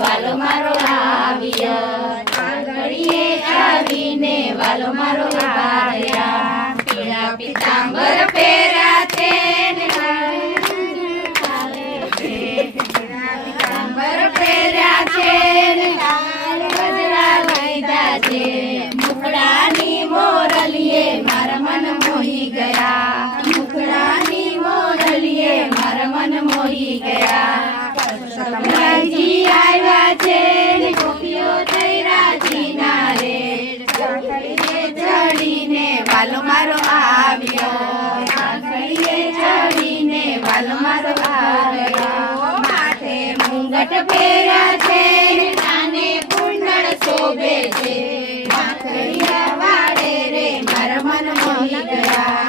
વાલો મારો આવ્યો, ઘડીએ આવીને વાલો મારો આવ્યા, પીળા પીતાંબર પહેર્યા છે ને પીતાંબર પહેર્યા છે ને ગજરા લીધા છે, મુખડાની મોરલીએ મારા મન મોહી ગયા, મુખડાની મોરલીએ મારા મન મોહી ગયા, કમલાજી આવ્યા છે ને ગોપીઓ થઈ રાજી ના રે, આંખડીએ ચડીને વાલો મારો આવ્યો, આંખડીએ ચડીને વાલો મારો આવ્યો, માથે મુંગટ પહેર્યા છે ને કાને કુંડળ શોભે છે, આંખડિયા વાળે રે મારા મન મોહી ગયા,